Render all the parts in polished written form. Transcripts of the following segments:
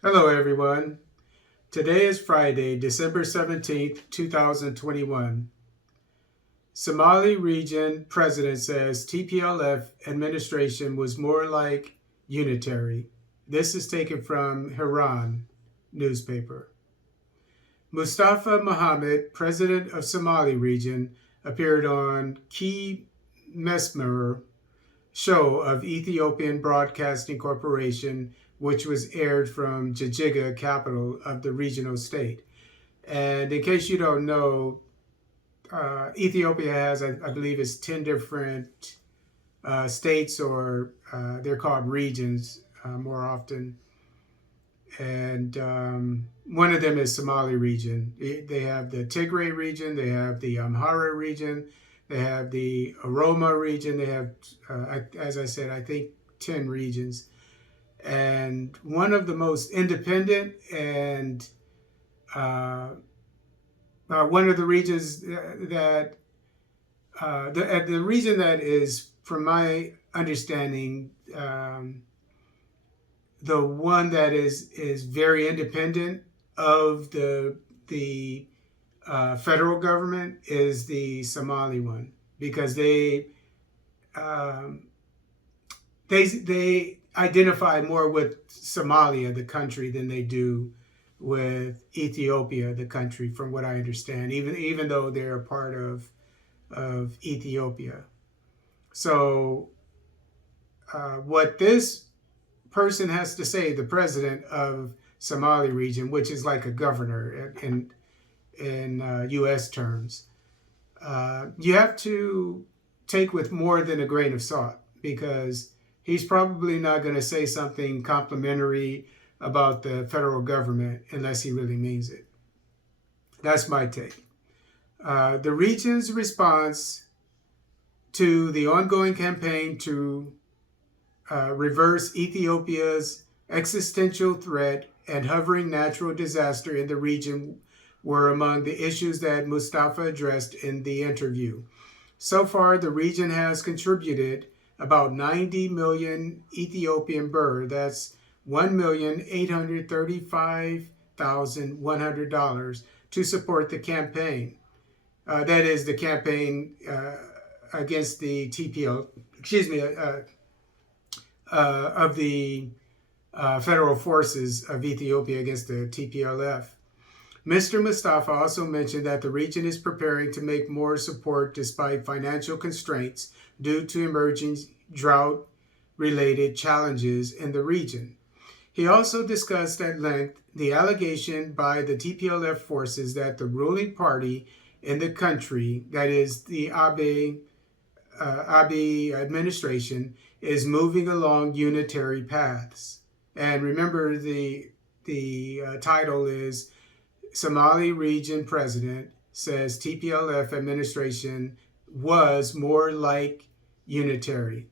Hello, everyone. Today is Friday, December 17th, 2021. Somali region president says TPLF administration was more like unitary. This is taken from Hiran newspaper. Mustafa Mohammed, president of Somali region, appeared on Key Mesmer show of Ethiopian Broadcasting Corporation, which was aired from Jijiga, capital of the regional state. And in case you don't know, Ethiopia has, I believe, it's 10 different states, or they're called regions more often. And one of them is Somali region. They have the Tigray region, they have the Amhara region, they have the Aroma region. They have, as I said, I think 10 regions. And one of the most independent and one of the regions that the region that is, from my understanding, the one that is very independent of the federal government is the Somali one, because um, they identify more with Somalia, the country, than they do with Ethiopia, the country, from what I understand. Even though they're a part of Ethiopia. So what this person has to say, the president of Somali region, which is like a governor in U.S. terms, you have to take with more than a grain of salt, because he's probably not going to say something complimentary about the federal government unless he really means it. That's my take. The region's response to the ongoing campaign to reverse Ethiopia's existential threat and hovering natural disaster in the region were among the issues that Mustafa addressed in the interview. So far, the region has contributed about 90 million Ethiopian birr, that's $1,835,100, to support the campaign. That is the campaign against the TPL, of the federal forces of Ethiopia against the TPLF. Mr. Mustafa also mentioned that the region is preparing to make more support despite financial constraints due to emerging drought-related challenges in the region. He also discussed at length the allegation by the TPLF forces that the ruling party in the country, that is the Abiy administration, is moving along unitary paths. And remember, the title is Somali Region President says TPLF administration was more like unitary,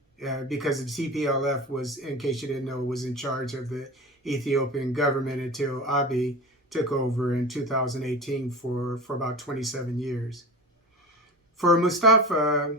because the TPLF was, in case you didn't know, was in charge of the Ethiopian government until Abiy took over in 2018 for about 27 years. For Mustafa,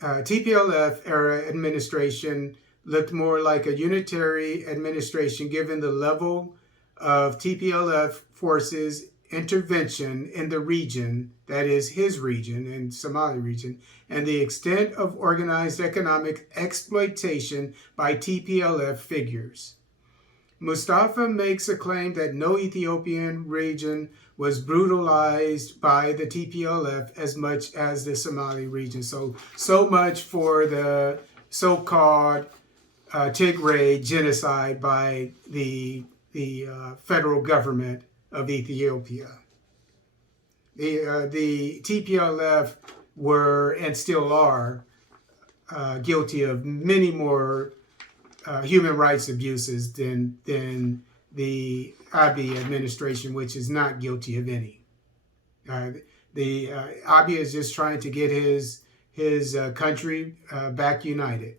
TPLF era administration looked more like a unitary administration given the level of TPLF forces intervention in the region, that is his region, in Somali region, and the extent of organized economic exploitation by TPLF figures. Mustafa makes a claim that no Ethiopian region was brutalized by the TPLF as much as the Somali region. So much for the so-called Tigray genocide by the federal government of Ethiopia. The TPLF were, and still are, guilty of many more human rights abuses than the Abiy administration, which is not guilty of any. The Abiy is just trying to get his country back united.